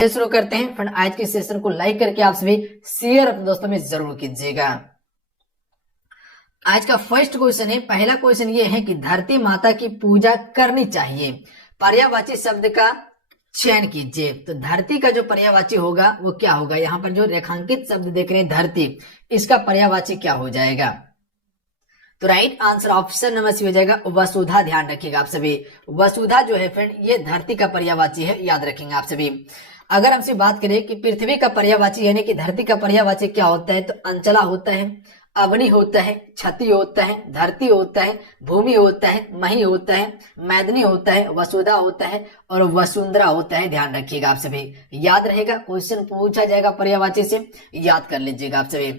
शुरू करते हैं फ्रेंड। आज के सेशन को लाइक करके आप सभी शेयर अपने दोस्तों में जरूर कीजिएगा। आज का फर्स्ट क्वेश्चन है, पहला क्वेश्चन ये है कि धरती माता की पूजा करनी चाहिए, पर्यायवाची शब्द का चयन कीजिए। तो धरती का जो पर्यायवाची होगा वो क्या होगा? यहाँ पर जो रेखांकित शब्द देख रहे हैं धरती, इसका पर्यायवाची क्या हो जाएगा? तो right answer option number C हो जाएगा वसुधा। ध्यान रखिएगा आप सभी, वसुधा जो है फ्रेंड ये धरती का पर्यायवाची है, याद रखेंगे आप सभी। अगर हमसे बात करें कि पृथ्वी का पर्यायवाची यानी कि धरती का पर्यायवाची क्या होता है, तो अंचला होता है, अग्नि होता है, क्षति होता है, धरती होता है, भूमि होता है, मही होता है, मैदनी होता है, वसुधा होता है और वसुंधरा होता है। ध्यान रखिएगा आप सभी, याद रहेगा। क्वेश्चन पूछा जाएगा पर्यायवाची से, याद कर लीजिएगा आप सभी।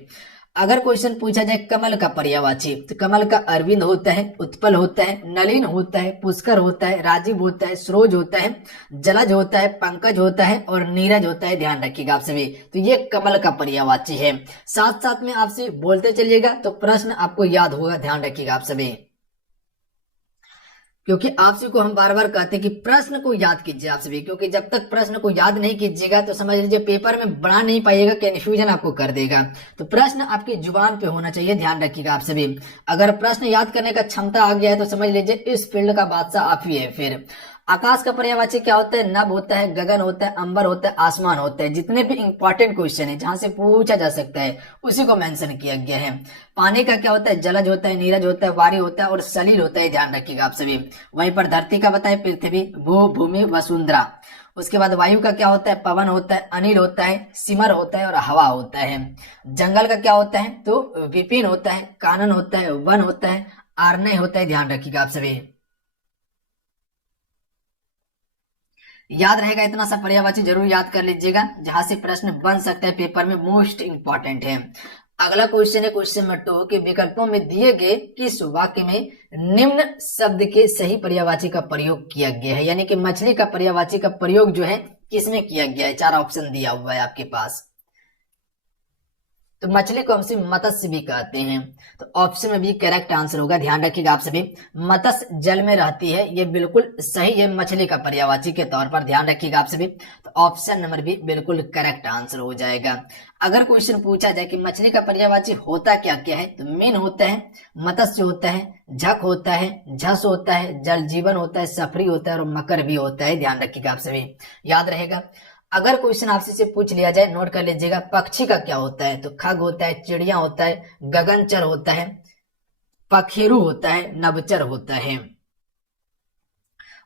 अगर क्वेश्चन पूछा जाए कमल का पर्यायवाची, तो कमल का अरविंद होता है, उत्पल होता है, नलिन होता है, पुष्कर होता है, राजीव होता है, सरोज होता है, जलज होता है, पंकज होता है और नीरज होता है। ध्यान रखिएगा आप सभी, तो ये कमल का पर्यायवाची है। साथ साथ में आपसे बोलते चलिएगा तो प्रश्न आपको याद होगा। ध्यान रखिएगा आप सभी, क्योंकि आपसे को हम बार बार कहते हैं कि प्रश्न को याद कीजिए आप सभी, क्योंकि जब तक प्रश्न को याद नहीं कीजिएगा तो समझ लीजिए पेपर में बना नहीं पाइएगा, कंफ्यूजन आपको कर देगा। तो प्रश्न आपकी जुबान पे होना चाहिए, ध्यान रखिएगा आप सभी। अगर प्रश्न याद करने का क्षमता आ गया है तो समझ लीजिए इस फील्ड का बादशाह आप ही है। फिर आकाश का पर्यायवाची क्या होता है? नभ होता है, गगन होता है, अंबर होता है, आसमान होता है। जितने भी इंपॉर्टेंट क्वेश्चन है जहां से पूछा जा सकता है उसी को मेंशन किया गया है। पानी का क्या होता है? जलज होता है, नीरज होता है, वारी होता है और सलील होता है। ध्यान रखिएगा आप सभी। वहीं पर धरती का बताए पृथ्वी, भू, भूमि, वसुंधरा। उसके बाद वायु का क्या होता है? पवन होता है, अनिल होता है, सिमर होता है और हवा होता है। जंगल का क्या होता है? तो विपिन होता है, कानन होता है, वन होता है, आर्नय होता है। ध्यान रखिएगा आप सभी, याद रहेगा। इतना सा पर्यायवाची जरूर याद कर लीजिएगा, जहां से प्रश्न बन सकता है पेपर में, मोस्ट इंपॉर्टेंट है। अगला क्वेश्चन है क्वेश्चन नंबर 2 कि विकल्पों में दिए गए किस वाक्य में निम्न शब्द के सही पर्यायवाची का प्रयोग किया गया है? यानी कि मछली का पर्यायवाची का प्रयोग जो है किसमें किया गया है? 4 ऑप्शन दिया हुआ है आपके पास। तो मछली को हमसे मत्स्य भी कहते हैं, तो ऑप्शन में भी करेक्ट आंसर होगा। ध्यान रखिएगा आप सभी, मत्स्य जल में रहती है, ये बिल्कुल सही है मछली का पर्यायवाची के तौर पर। ध्यान रखिएगा आप सभी, तो ऑप्शन नंबर भी बिल्कुल करेक्ट आंसर हो जाएगा। अगर क्वेश्चन पूछा जाए कि मछली का पर्यायवाची होता क्या क्या है, तो मीन होता है, मत्स्य होता है, झक होता है, झस होता है, जल जीवन होता है, सफरी होता है और मकर भी होता है। ध्यान रखिएगा आप सभी, याद रहेगा। अगर क्वेश्चन आपसे से पूछ लिया जाए, नोट कर लीजिएगा, पक्षी का क्या होता है? तो खग होता है, चिड़िया होता है, गगनचर होता है, पखेरु होता है, नभचर होता है।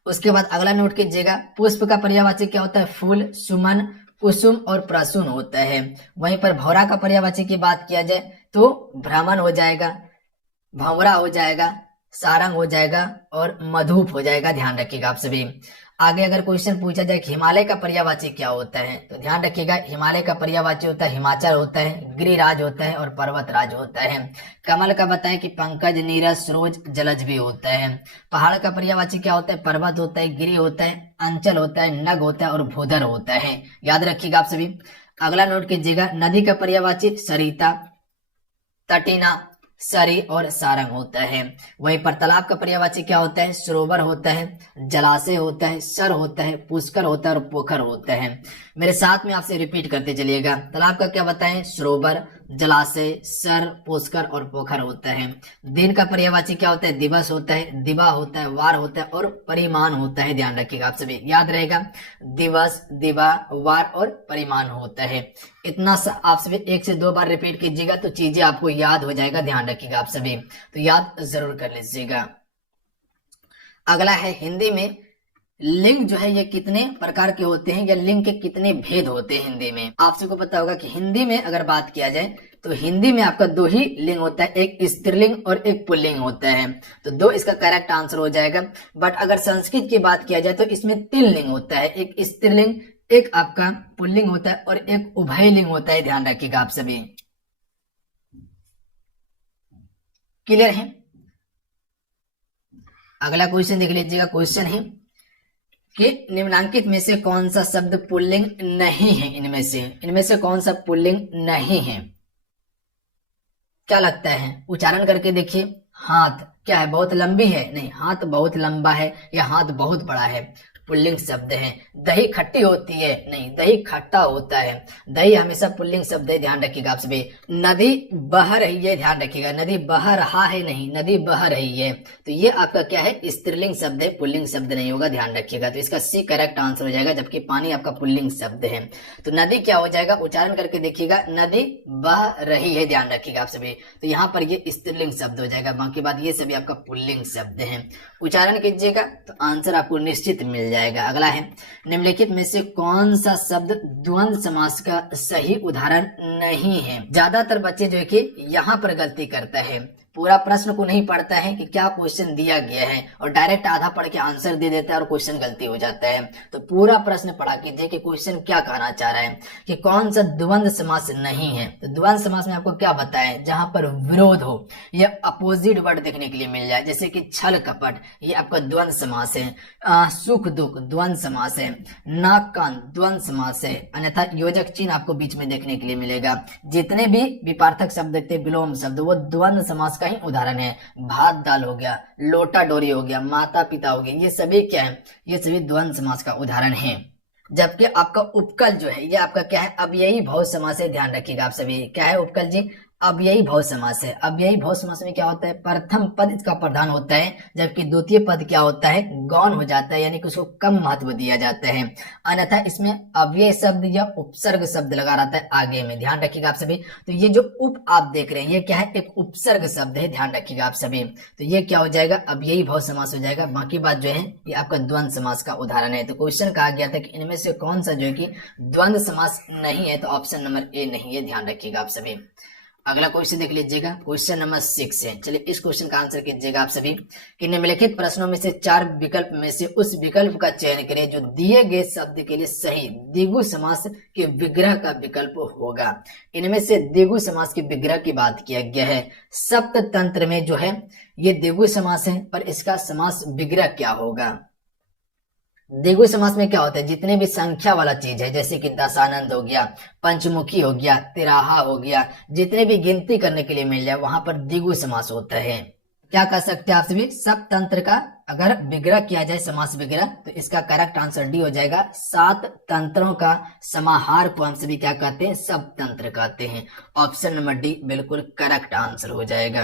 उसके बाद अगला नोट कीजिएगा, पुष्प का पर्यायवाची क्या होता है? फूल, सुमन, कुसुम और प्रसून होता है। वहीं पर भौरा का पर्यायवाची की बात किया जाए तो भ्रमण हो जाएगा, भंवरा हो जाएगा, सारंग हो जाएगा और मधुप हो जाएगा। ध्यान रखिएगा आप सभी। आगे अगर क्वेश्चन पूछा जाए कि हिमालय का पर्यायवाची क्या होता है, तो ध्यान रखिएगा हिमालय का पर्यायवाची होता है हिमाचल होता है, गिरिराज होता है और पर्वतराज होता है। कमल का बताएं कि पंकज, नीरज, सरोज, जलज भी होता है। पहाड़ का पर्यायवाची क्या होता है? पर्वत होता है, गिरी होता है, अंचल होता है, नग होता है और भूधर होता है। याद रखिएगा आप सभी। अगला नोट कीजिएगा, नदी का पर्यायवाची सरिता, तटीना, सरी और सारंग होता है। वहीं पर तालाब का पर्यायवाची क्या होता है? सरोवर होता है, जलाशय होता है, सर होता है, पुष्कर होता है और पोखर होता है। मेरे साथ में आपसे रिपीट करते चलिएगा, तालाब का क्या बताएं? सरोवर, जलाशय, सर, पुष्कर और पोखर होता है। दिन का पर्यायवाची क्या होता है? दिवस होता है, दिवा होता है, वार होता है और परिमाण होता है। ध्यान रखिएगा आप सभी, याद रहेगा, दिवस, दिवा, वार और परिमाण होता है। इतना आप सभी 1 से 2 बार रिपीट कीजिएगा तो चीजें आपको याद हो जाएगा। ध्यान रखिएगा आप सभी, तो याद जरूर कर लीजिएगा। अगला है हिंदी में लिंग जो है ये कितने प्रकार के होते हैं या लिंग के कितने भेद होते हैं हिंदी में? आप सबको पता होगा कि हिंदी में अगर बात किया जाए तो हिंदी में आपका 2 ही लिंग होता है, एक स्त्रीलिंग और एक पुल्लिंग होता है, तो 2 इसका करेक्ट आंसर हो जाएगा। बट अगर संस्कृत की बात किया जाए तो इसमें 3 लिंग होता है, एक स्त्रीलिंग, एक आपका पुल्लिंग होता है और एक उभयलिंग होता है। ध्यान रखिएगा आप सभी, क्लियर है? अगला क्वेश्चन देख लीजिएगा, क्वेश्चन है कि निम्नांकित में से कौन सा शब्द पुल्लिंग नहीं है? इनमें से कौन सा पुल्लिंग नहीं है? क्या लगता है? उच्चारण करके देखिए। हाथ क्या है? बहुत लंबी है? नहीं, हाथ बहुत लंबा है या हाथ बहुत बड़ा है? पुल्लिंग शब्द है। दही खट्टी होती है, नहीं, दही खट्टा होता है। दही हमेशा पुल्लिंग शब्द है, ध्यान रखिएगा आप सभी। नदी बह रही है, ध्यान रखिएगा, नदी बह रहा है नहीं, नदी बह रही है, तो ये आपका क्या है, स्त्रीलिंग शब्द है, पुल्लिंग शब्द नहीं होगा, ध्यान रखिएगा। तो इसका सी करेक्ट आंसर हो जाएगा, जबकि पानी आपका पुल्लिंग शब्द है। तो नदी क्या हो जाएगा, उच्चारण करके देखिएगा, नदी बह रही है, ध्यान रखिएगा आप सभी। तो यहाँ पर ये स्त्रीलिंग शब्द हो जाएगा, बाकी बात ये सभी आपका पुल्लिंग शब्द है। उच्चारण कीजिएगा तो आंसर आपको निश्चित मिल जाएगा। अगला है, निम्नलिखित में से कौन सा शब्द द्वंद्व समास का सही उदाहरण नहीं है। ज्यादातर बच्चे जो है कि यहाँ पर गलती करता है, पूरा प्रश्न को नहीं पढ़ता है कि क्या क्वेश्चन दिया गया है और डायरेक्ट आधा पढ़ के आंसर दे देता है और क्वेश्चन गलती हो जाता है। तो पूरा प्रश्न पढ़ा कीजिए कि क्वेश्चन क्या कहना चाह रहा है, कि कौन सा द्वंद्व समास नहीं है। तो द्वंद्व समास में आपको क्या बताएं, जहां पर विरोध हो या अपोजिट वर्ड देखने के लिए मिल जाए, जैसे कि छल कपट, ये आपका द्वंद्व समास है। सुख दुख द्वंद्व समास है। नाक कान द्वंद्व समास है, अन्यथा योजक चिन्ह आपको बीच में देखने के लिए मिलेगा। जितने भी विपार्थक शब्द देखते हैं, विलोम शब्द, वो द्वंद्व समास का ही उदाहरण है। भात दाल हो गया, लोटा डोरी हो गया, माता पिता हो गया, ये सभी क्या है, ये सभी द्वंद्व समास का उदाहरण है। जबकि आपका उपकल जो है, ये आपका क्या है, अब यही भव समास है, ध्यान रखिएगा आप सभी। क्या है उपकल जी, अब यही भव समास है। अब यही भव समास में क्या होता है, प्रथम पद इसका प्रधान होता है, जबकि द्वितीय पद क्या होता है, गौण हो जाता है, यानी कि उसको कम महत्व दिया जाता है। अन्यथा इसमें अव्यय शब्द या उपसर्ग शब्द लगा रहता है आगे में, ध्यान रखिएगा आप सभी। तो ये जो उप आप देख रहे हैं, ये क्या है, एक उपसर्ग शब्द है, ध्यान रखिएगा आप सभी। तो ये क्या हो जाएगा, अब यही भव समास हो जाएगा। बाकी बात जो है ये आपका द्वंद्व समास का उदाहरण है। तो क्वेश्चन कहा गया था कि इनमें से कौन सा जो है कि द्वंद्व समास नहीं है, तो ऑप्शन नंबर ए नहीं है, ध्यान रखिएगा आप सभी। अगला क्वेश्चन देख लीजिएगा, क्वेश्चन नंबर 6 है। चलिए इस क्वेश्चन का आंसर कीजिएगा आप सभी, कि निम्नलिखित प्रश्नों में से 4 विकल्प में से उस विकल्प का चयन करें जो दिए गए शब्द के लिए सही द्विगु समास के विग्रह का विकल्प होगा। इनमें से द्विगु समास के विग्रह की बात किया गया है। सप्त तंत्र में जो है ये द्विगु समास है, पर इसका समास विग्रह क्या होगा। द्विगु समास में क्या होता है, जितने भी संख्या वाला चीज है, जैसे कि दशानंद हो गया, पंचमुखी हो गया, तिराहा हो गया, जितने भी गिनती करने के लिए मिल जाए वहां पर द्विगु समास होता है। क्या कह सकते हैं आप सभी, सब तंत्र का अगर विग्रह किया जाए, समास विग्रह, तो इसका करेक्ट आंसर डी हो जाएगा। 7 तंत्रों का समाहार को हम सभी क्या कहते हैं, सब तंत्र कहते हैं। ऑप्शन नंबर डी बिल्कुल करेक्ट आंसर हो जाएगा।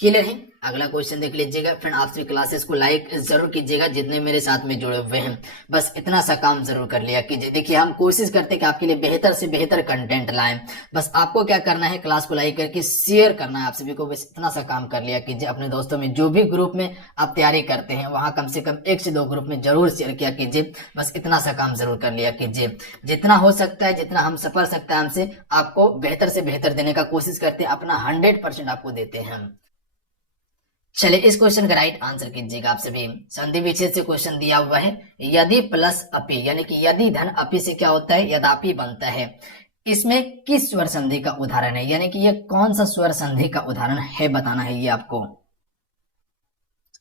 क्लियर है। अगला क्वेश्चन देख लीजिएगा। फ्रेंड आप सभी क्लासेस को लाइक जरूर कीजिएगा, जितने मेरे साथ में जुड़े हुए हैं, बस इतना सा काम जरूर कर लिया कीजिए। देखिए हम कोशिश करते हैं कि आपके लिए बेहतर से बेहतर कंटेंट लाएं, बस आपको क्या करना है, क्लास को लाइक करके शेयर करना है आप सभी को, बस इतना सा काम कर लिया कीजिए। अपने दोस्तों में जो भी ग्रुप में आप तैयारी करते हैं वहां कम से कम 1 से 2 ग्रुप में जरूर शेयर किया कीजिए, बस इतना सा काम जरूर कर लिया कीजिए। जितना हो सकता है, जितना हम सफल सकता है हमसे, आपको बेहतर से बेहतर देने का कोशिश करते हैं, अपना 100% आपको देते हैं हम। चलिए इस क्वेश्चन का राइट आंसर कीजिएगा आप सभी। संधि विच्छेद से क्वेश्चन दिया हुआ है, यदि प्लस अपि, यानी कि यदि धन अपि से क्या होता है, यदापि बनता है। इसमें किस स्वर संधि का उदाहरण है, यानी कि ये कौन सा स्वर संधि का उदाहरण है, बताना है ये आपको।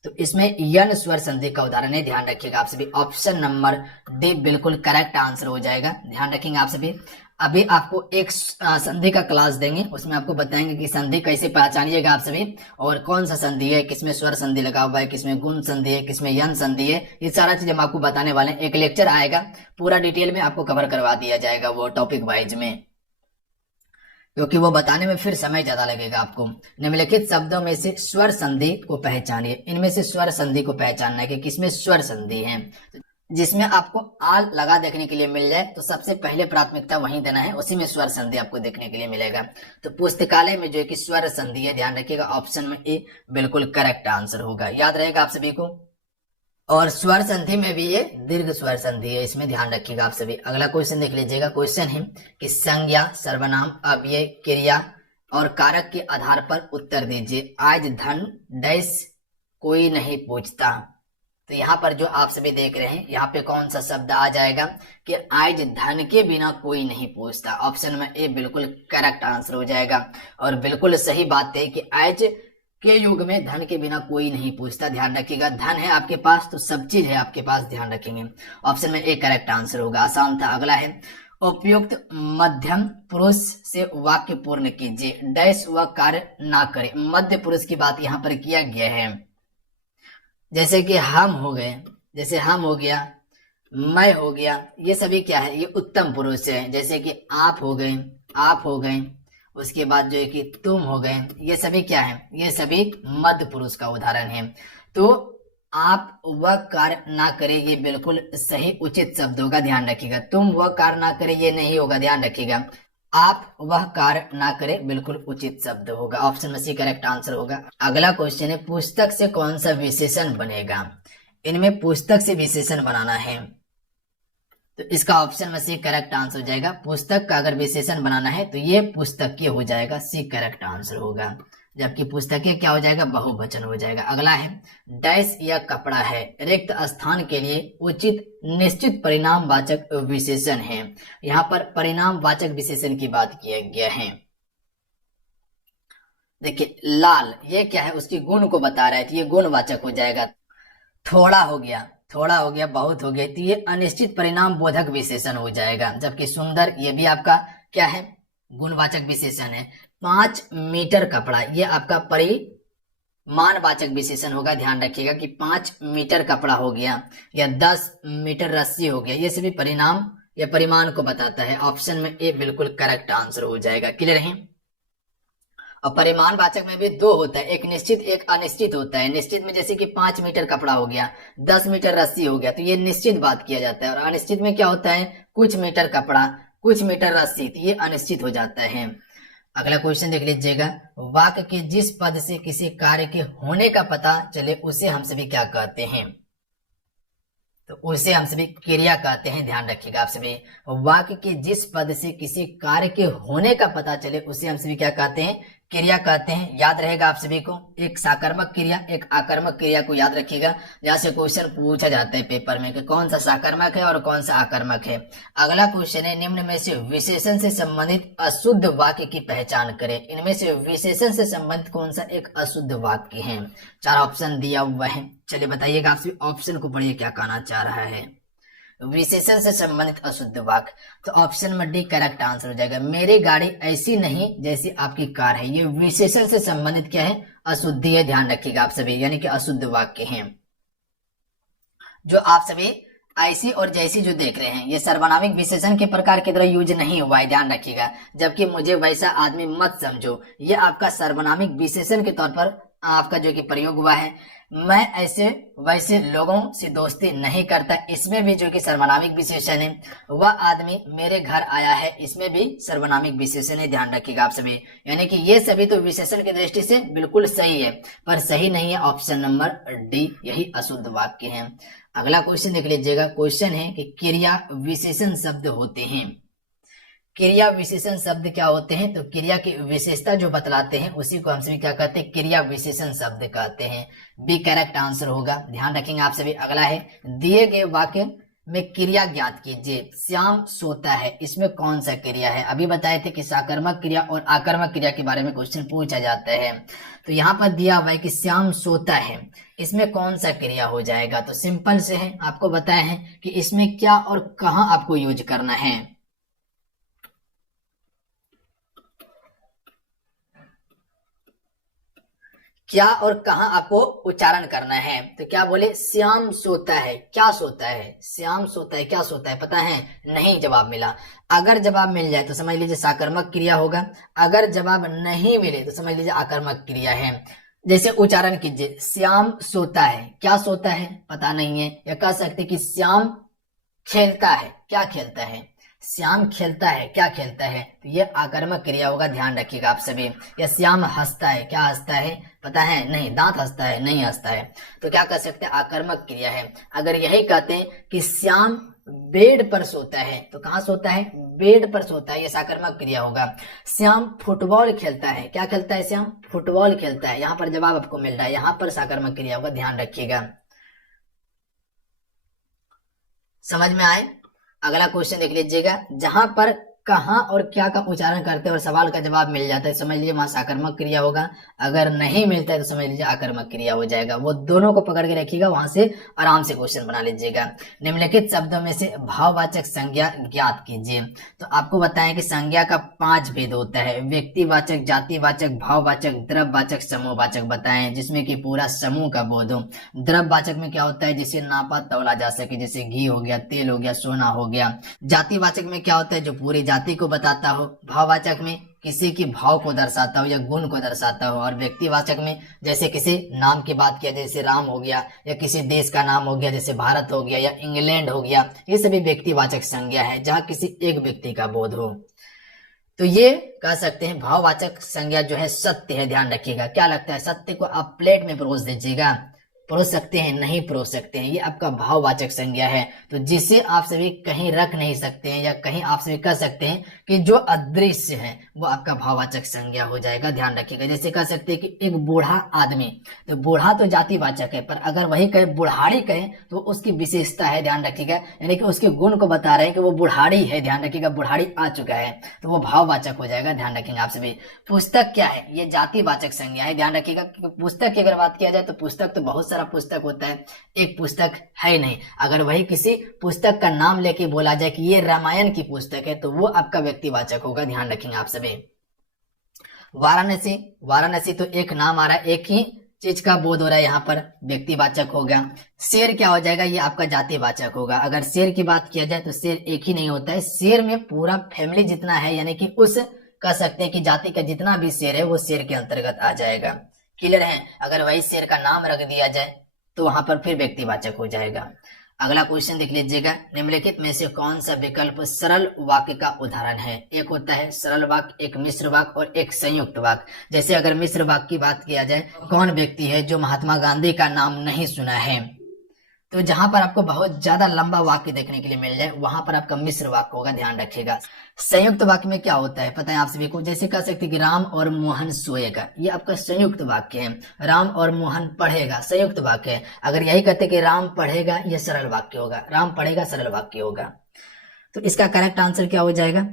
तो इसमें यन स्वर संधि का उदाहरण है, ध्यान रखिएगा आप सभी। ऑप्शन नंबर डी बिल्कुल करेक्ट आंसर हो जाएगा, ध्यान रखेंगे आप सभी। अभी आपको एक संधि का क्लास देंगे, उसमें आपको बताएंगे कि संधि कैसे पहचानिएगा आप सभी, और कौन सा संधि है, किसमें स्वर संधि लगा हुआ है, किसमें गुण संधि है, किसमें यन संधि है, ये सारा चीज हम आपको बताने वाले हैं। एक लेक्चर आएगा, पूरा डिटेल में आपको कवर करवा दिया जाएगा, वो टॉपिक वाइज में, क्योंकि वो बताने में फिर समय ज्यादा लगेगा आपको। निम्नलिखित शब्दों में से स्वर संधि को पहचानिए। इनमें से स्वर संधि को पहचानना है कि किसमें स्वर संधि है। जिसमें आपको आल लगा देखने के लिए मिल जाए तो सबसे पहले प्राथमिकता वहीं देना है, उसी में स्वर संधि आपको देखने के लिए मिलेगा। तो पुस्तकालय में जो है कि स्वर संधि है, ध्यान रखिएगा। ऑप्शन में ए बिल्कुल करेक्ट आंसर होगा, याद रहेगा आप सभी को। और स्वर संधि में भी ये दीर्घ स्वर संधि है, इसमें ध्यान रखिएगा आप सभी। अगला क्वेश्चन देख लीजिएगा। क्वेश्चन है कि संज्ञा, सर्वनाम, अव्यय, क्रिया और कारक के आधार पर उत्तर दीजिए। आज धन डैश कोई नहीं पूछता। तो यहाँ पर जो आप सभी देख रहे हैं, यहाँ पे कौन सा शब्द आ जाएगा कि आज धन के बिना कोई नहीं पूछता। ऑप्शन में ए बिल्कुल करेक्ट आंसर हो जाएगा। और बिल्कुल सही बात है कि आज के युग में धन के बिना कोई नहीं पूछता, ध्यान रखिएगा। धन है आपके पास तो सब चीज है आपके पास, ध्यान रखेंगे। ऑप्शन में ए करेक्ट आंसर होगा, आसान था। अगला है उपयुक्त मध्यम पुरुष से वाक्य पूर्ण कीजिए। डैश व कार्य ना करे। मध्य पुरुष की बात यहाँ पर किया गया है, जैसे कि हम हो गए, जैसे हम हो गया, मैं हो गया, ये सभी क्या है, ये उत्तम पुरुष है। जैसे कि आप हो गए, आप हो गए, उसके बाद जो है कि तुम हो गए, ये सभी क्या है, ये सभी मध्य पुरुष का उदाहरण है। तो आप वह कार्य ना करें, ये बिल्कुल सही उचित शब्द होगा, ध्यान रखिएगा। तुम वह कार्य ना करें, ये नहीं होगा, ध्यान रखिएगा। आप वह कार्य ना करें बिल्कुल उचित शब्द होगा। ऑप्शन में सी करेक्ट आंसर होगा। अगला क्वेश्चन है, पुस्तक से कौन सा विशेषण बनेगा। इनमें पुस्तक से विशेषण बनाना है, तो इसका ऑप्शन में सी करेक्ट आंसर हो जाएगा। पुस्तक का अगर विशेषण बनाना है तो ये पुस्तकीय हो जाएगा, सी करेक्ट आंसर होगा। जबकि पुस्तकीय क्या हो जाएगा, बहुवचन हो जाएगा। अगला है, डैश या कपड़ा है रिक्त स्थान के लिए उचित निश्चित परिणामवाचक विशेषण है। यहाँ पर परिणामवाचक विशेषण की बात किया गया है। देखिए लाल, ये क्या है, उसकी गुण को बता रहा है, तो ये गुणवाचक हो जाएगा। थोड़ा हो गया, थोड़ा हो गया, बहुत हो गया, तो ये अनिश्चित परिणाम बोधक विशेषण हो जाएगा। जबकि सुंदर, ये भी आपका क्या है, गुणवाचक विशेषण है। 5 मीटर कपड़ा, ये आपका परिमाणवाचक विशेषण होगा। ध्यान रखिएगा कि 5 मीटर कपड़ा हो गया या 10 मीटर रस्सी हो गया, ये सभी परिणाम या परिमाण को बताता है। ऑप्शन में ए बिल्कुल करेक्ट आंसर हो जाएगा। क्लियर है। और परिमाणवाचक में भी दो होता है, एक निश्चित एक अनिश्चित होता है। निश्चित में जैसे कि 5 मीटर कपड़ा हो गया, 10 मीटर रस्सी हो गया, तो ये निश्चित बात किया जाता है। और अनिश्चित में क्या होता है, कुछ मीटर कपड़ा, कुछ मीटर रस्सी, तो ये अनिश्चित हो जाता है। अगला क्वेश्चन देख लीजिएगा, वाक्य के जिस पद से किसी कार्य के होने का पता चले उसे हम सभी क्या कहते हैं, तो उसे हम सभी क्रिया कहते हैं। ध्यान रखिएगा आप सभी, वाक्य के जिस पद से किसी कार्य के होने का पता चले उसे हम सभी क्या कहते हैं, क्रिया कहते हैं। याद रहेगा आप सभी को, एक साकर्मक क्रिया, एक आकर्मक क्रिया को याद रखिएगा। जहाँ से क्वेश्चन पूछा जाता है पेपर में कि कौन सा साकर्मक है और कौन सा आकर्मक है। अगला क्वेश्चन है, निम्न में से विशेषण से संबंधित अशुद्ध वाक्य की पहचान करें। इनमें से विशेषण से संबंधित कौन सा एक अशुद्ध वाक्य है। 4 ऑप्शन दिया हुआ है, चलिए बताइएगा आप सभी, ऑप्शन को पढ़िए क्या कहना चाह रहा है। विशेषण से संबंधित अशुद्ध वाक्य, तो ऑप्शन में डी करेक्ट आंसर हो जाएगा। मेरी गाड़ी ऐसी नहीं जैसी आपकी कार है, ये विशेषण से संबंधित क्या है, अशुद्धि है। ध्यान रखिएगा आप सभी, यानी कि अशुद्ध वाक्य हैं। जो आप सभी ऐसी और जैसी जो देख रहे हैं, ये सर्वनामिक विशेषण के प्रकार की तरह यूज नहीं हुआ है, ध्यान रखिएगा। जबकि मुझे वैसा आदमी मत समझो, ये आपका सर्वनामिक विशेषण के तौर पर आपका जो कि प्रयोग हुआ है। मैं ऐसे वैसे लोगों से दोस्ती नहीं करता, इसमें भी जो कि सर्वनामिक विशेषण है। वह आदमी मेरे घर आया है, इसमें भी सर्वनामिक विशेषण है। ध्यान रखिएगा आप सभी, यानी कि ये सभी तो विशेषण की दृष्टि से बिल्कुल सही है, पर सही नहीं है ऑप्शन नंबर डी, यही अशुद्ध वाक्य है। अगला क्वेश्चन देख लीजिएगा। क्वेश्चन है कि क्रिया विशेषण शब्द होते हैं। क्रिया विशेषण शब्द क्या होते हैं, तो क्रिया की विशेषता जो बतलाते हैं उसी को हम सभी क्या कहते हैं, क्रिया विशेषण शब्द कहते हैं। बी करेक्ट आंसर होगा, ध्यान रखेंगे आप सभी। अगला है, दिए गए वाक्य में क्रिया ज्ञात कीजिए। श्याम सोता है, इसमें कौन सा क्रिया है। अभी बताए थे कि साकर्मक क्रिया और आकर्मक क्रिया के बारे में क्वेश्चन पूछा जाता है। तो यहाँ पर दिया हुआ है कि श्याम सोता है, इसमें कौन सा क्रिया हो जाएगा। तो सिंपल से है, आपको बताया है कि इसमें क्या और कहाँ आपको यूज करना है। क्या और कहां आपको उच्चारण करना है। तो क्या बोले, श्याम सोता है, क्या सोता है, श्याम सोता है, क्या सोता है, पता है नहीं, जवाब मिला। अगर जवाब मिल जाए तो समझ लीजिए साकर्मक क्रिया होगा, अगर जवाब नहीं मिले तो समझ लीजिए आकर्मक क्रिया है। जैसे उच्चारण कीजिए, श्याम सोता है, क्या सोता है पता नहीं है, या कह सकते कि श्याम खेलता है, क्या खेलता है, श्याम खेलता है, क्या खेलता है, तो ये आकर्मक क्रिया होगा। ध्यान रखिएगा आप सभी। या श्याम हंसता है, क्या हंसता है पता है नहीं, दांत हंसता है, नहीं हंसता है, तो क्या कर सकते हैं, आकर्मक क्रिया है। अगर यही कहते हैं कि श्याम बेड पर सोता है, तो कहाँ सोता है, बेड पर सोता है, ये साकर्मक क्रिया होगा। श्याम फुटबॉल खेलता है, क्या खेलता है, श्याम फुटबॉल खेलता है, यहाँ पर जवाब आपको मिल रहा है, यहाँ पर साकर्मक क्रिया होगा। ध्यान रखिएगा, समझ में आए। अगला क्वेश्चन देख लीजिएगा, जहां पर कहाँ और क्या का उच्चारण करते हैं और सवाल का जवाब मिल जाता है, समझ लीजिए वहां साकर्मक क्रिया होगा। अगर नहीं मिलता है तो समझ लीजिए आकर्मक क्रिया हो जाएगा। वो दोनों को पकड़ के रखिएगा, वहां से आराम से क्वेश्चन बना लीजिएगा। निम्नलिखित शब्दों में से भाववाचक संज्ञा ज्ञात कीजिए। तो आपको बताएं कि संज्ञा का 5 भेद होता है, व्यक्तिवाचक, जातिवाचक, भाववाचक, द्रव्यवाचक, समूहवाचक बताएं, जिसमें कि पूरा समूह का बोध हो। द्रव्यवाचक में क्या होता है, जिसे नापा तौला जा सके, जैसे घी हो गया, तेल हो गया, सोना हो गया। जातिवाचक में क्या होता है, जो पूरी जाति को बताता हो। भाववाचक में किसी की भाव को दर्शाता हो या गुण को दर्शाता हो। और व्यक्तिवाचक में जैसे किसी नाम की बात किया, जैसे राम हो गया, या किसी देश का नाम हो गया जैसे भारत हो गया या इंग्लैंड हो गया, ये सभी व्यक्तिवाचक संज्ञा है जहां किसी एक व्यक्ति का बोध हो। तो ये कह सकते हैं भाववाचक संज्ञा जो है सत्य है। ध्यान रखिएगा, क्या लगता है, सत्य को आप प्लेट में परोस दीजिएगा, परोस सकते हैं, नहीं परोस सकते हैं, ये आपका भाववाचक संज्ञा है। तो जिसे आप सभी कहीं रख नहीं सकते हैं या कहीं आप सभी कह सकते हैं कि जो अदृश्य है, वो आपका भाववाचक संज्ञा हो जाएगा। ध्यान रखिएगा, जैसे कह सकते हैं कि एक बूढ़ा आदमी, तो बूढ़ा तो जातिवाचक है, पर अगर वही कहे बुढ़ाड़ी कहे तो उसकी विशेषता है। ध्यान रखिएगा, यानी कि उसके गुण को बता रहे हैं कि वो बुढ़ाड़ी है। ध्यान रखिएगा, बुढ़ाड़ी आ चुका है तो वो भाववाचक हो जाएगा। ध्यान रखेंगे आप सभी। पुस्तक क्या है, ये जातिवाचक संज्ञा है। ध्यान रखिएगा, पुस्तक की अगर बात किया जाए तो पुस्तक तो बहुत सारा पुस्तक होता है, एक पुस्तक है नहीं। अगर वही किसी पुस्तक का नाम लेके बोला जाए कि ये रामायण की पुस्तक है तो वो आपका व्यक्तिवाचक होगा। ध्यान रखेंगे आप सभी। वाराणसी, वाराणसी तो एक नाम आ रहा है, एक ही चीज का बोध हो रहा है, यहाँ पर व्यक्तिवाचक होगा। शेर क्या हो जाएगा, ये आपका जातिवाचक होगा। अगर शेर की बात किया जाए तो शेर एक ही नहीं होता है, शेर में पूरा फैमिली जितना है, यानी कि उस कह सकते हैं कि जाति का जितना भी शेर है वो शेर के अंतर्गत आ जाएगा। क्लियर है। अगर वही शेर का नाम रख दिया जाए तो वहां पर फिर व्यक्तिवाचक हो जाएगा। अगला क्वेश्चन देख लीजिएगा, निम्नलिखित में से कौन सा विकल्प सरल वाक्य का उदाहरण है। एक होता है सरल वाक्य, एक मिश्र वाक्य और एक संयुक्त वाक्य। जैसे अगर मिश्र वाक्य की बात किया जाए, कौन व्यक्ति है जो महात्मा गांधी का नाम नहीं सुना है। तो जहां पर आपको बहुत ज्यादा लंबा वाक्य देखने के लिए मिल जाए वहां पर आपका मिश्र वाक्य होगा। ध्यान रखिएगा। संयुक्त वाक्य में क्या होता है पता है आप सभी को, जैसे कह सकते हैं कि राम और मोहन सोएगा, ये आपका संयुक्त वाक्य है। राम और मोहन पढ़ेगा, संयुक्त वाक्य है। अगर यही कहते कि राम पढ़ेगा, ये सरल वाक्य होगा। राम पढ़ेगा सरल वाक्य होगा। तो इसका करेक्ट आंसर क्या हो जाएगा,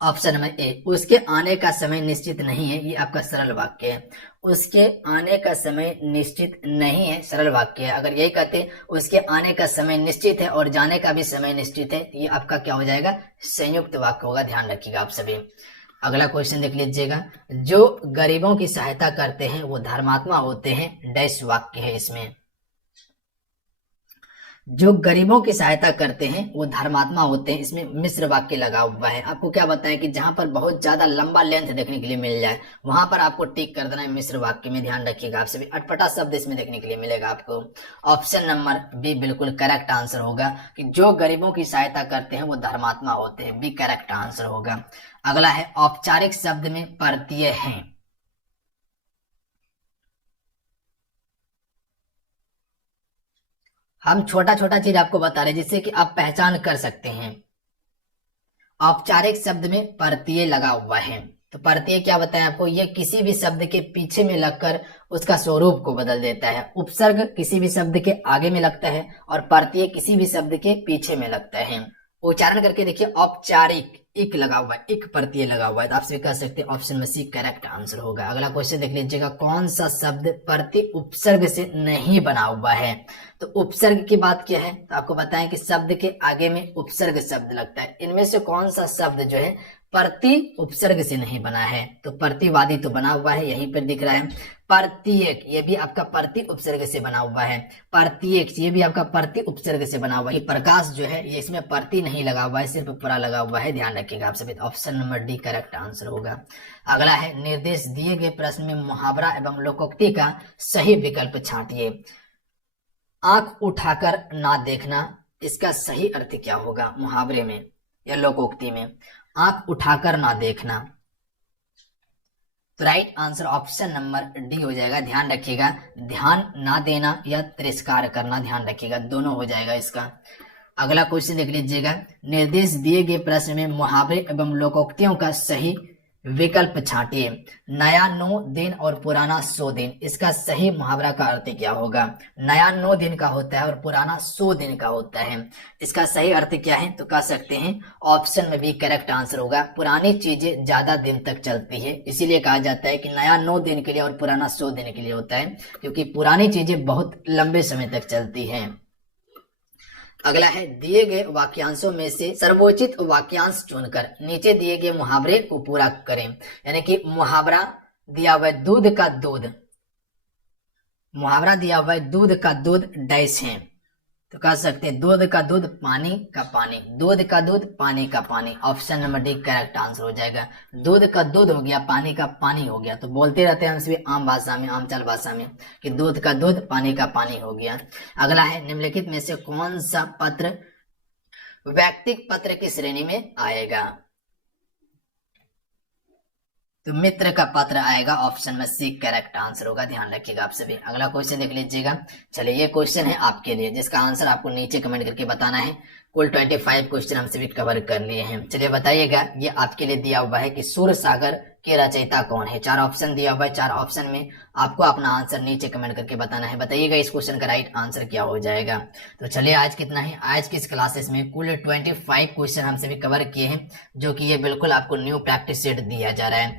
ऑप्शन नंबर ए, उसके आने का समय निश्चित नहीं है, ये आपका सरल वाक्य है। उसके आने का समय निश्चित नहीं है, सरल वाक्य है। अगर यही कहते उसके आने का समय निश्चित है और जाने का भी समय निश्चित है, ये आपका क्या हो जाएगा, संयुक्त वाक्य होगा। ध्यान रखिएगा आप सभी। अगला क्वेश्चन देख लीजिएगा, जो गरीबों की सहायता करते हैं वो धर्मात्मा होते हैं, डैश वाक्य है इसमें। जो गरीबों की सहायता करते हैं वो धर्मात्मा होते हैं, इसमें मिश्र वाक्य लगा हुआ है। आपको क्या बताएं कि जहां पर बहुत ज्यादा लंबा लेंथ देखने के लिए मिल जाए वहां पर आपको टिक कर देना है मिश्र वाक्य में। ध्यान रखिएगा आप सभी, अटपटा शब्द इसमें देखने के लिए मिलेगा आपको। ऑप्शन नंबर बी बिल्कुल करेक्ट आंसर होगा कि जो गरीबों की सहायता करते हैं वो धर्मात्मा होते हैं, बी करेक्ट आंसर होगा। अगला है औपचारिक शब्द में प्रत्यय है। हम छोटा छोटा चीज आपको बता रहे हैं जिससे कि आप पहचान कर सकते हैं। औपचारिक शब्द में प्रत्यय लगा हुआ है, तो प्रत्यय क्या बताएं आपको, ये किसी भी शब्द के पीछे में लगकर उसका स्वरूप को बदल देता है। उपसर्ग किसी भी शब्द के आगे में लगता है और प्रत्यय किसी भी शब्द के पीछे में लगता है। उच्चारण करके देखिए, औपचारिक इक लगा हुआ है, इक प्रत्यय लगा हुआ है, तो आप सभी कह सकते हैं ऑप्शन में सी करेक्ट आंसर होगा। अगला क्वेश्चन देख लीजिएगा, कौन सा शब्द प्रति उपसर्ग से नहीं बना हुआ है। तो उपसर्ग की बात क्या है, तो आपको बताएं कि शब्द के आगे में उपसर्ग शब्द लगता है। इनमें से कौन सा शब्द जो है प्रति उपसर्ग से नहीं बना है, तो प्रतिवादी तो बना हुआ है, यहीं पर दिख रहा है। प्रत्येक, ये भी आपका प्रति उपसर्ग से बना हुआ है। प्रत्येक, ये भी आपका प्रति उपसर्ग से बना हुआ है। प्रकाश जो है ये इसमें प्रति नहीं लगा हुआ है, सिर्फ परा लगा हुआ है। ध्यान रखिएगा आप सभी, option number D correct answer होगा। अगला है, निर्देश दिए गए प्रश्न में मुहावरा एवं लोकोक्ति का सही विकल्प छांटिए। आंख उठाकर ना देखना, इसका सही अर्थ क्या होगा मुहावरे में या लोकोक्ति में। आंख उठाकर ना देखना, तो right answer option number D हो जाएगा। ध्यान रखिएगा, ध्यान ना देना या तिरस्कार करना, ध्यान रखिएगा दोनों हो जाएगा इसका। अगला क्वेश्चन देख लीजिएगा, निर्देश दिए गए प्रश्न में मुहावरे एवं लोकोक्तियों का सही विकल्प छांटिए। नया 9 दिन और पुराना 100 दिन, इसका सही मुहावरा का अर्थ क्या होगा? नया 9 दिन का होता है और पुराना 100 दिन का होता है। इसका सही अर्थ क्या है? तो कह सकते हैं ऑप्शन में भी करेक्ट आंसर होगा, पुरानी चीजें ज्यादा दिन तक चलती है, इसीलिए कहा जाता है कि नया 9 दिन के लिए और पुराना 100 दिन के लिए होता है, क्योंकि पुरानी चीजें बहुत लंबे समय तक चलती हैं। अगला है, दिए गए वाक्यांशों में से सर्वोचित वाक्यांश चुनकर नीचे दिए गए मुहावरे को पूरा करें। यानी कि मुहावरा दिया हुआ है दूध का दूध, मुहावरा दिया हुआ है दूध का दूध डैश है, तो कह सकते हैं दूध का दूध पानी का पानी, दूध का दूध पानी का पानी। Option number D correct answer हो जाएगा। दूध का दूध हो गया, पानी का पानी हो गया, तो बोलते रहते हैं हम सभी आम भाषा में, आम चाल भाषा में कि दूध का दूध पानी का पानी हो गया। अगला है, निम्नलिखित में से कौन सा पत्र व्यक्तिगत पत्र की श्रेणी में आएगा? तो मित्र का पत्र आएगा, ऑप्शन में सी करेक्ट आंसर होगा, ध्यान रखिएगा आप सभी। अगला क्वेश्चन देख लीजिएगा। चलिए ये क्वेश्चन है आपके लिए, जिसका आंसर आपको नीचे कमेंट करके बताना है। कुल 25 क्वेश्चन हम सभी कवर कर लिए हैं। चलिए बताइएगा, ये आपके लिए दिया हुआ है कि सूर सागर के रचयिता कौन है। 4 ऑप्शन दिया हुआ है, 4 ऑप्शन में आपको अपना आंसर नीचे कमेंट करके बताना है। बताइएगा इस क्वेश्चन का राइट आंसर क्या हो जाएगा। तो चलिए आज कितना है, आज की इस क्लासेस में कुल 25 क्वेश्चन हम सभी कवर किए हैं, जो कि ये बिल्कुल आपको न्यू प्रैक्टिस सेट दिया जा रहा है।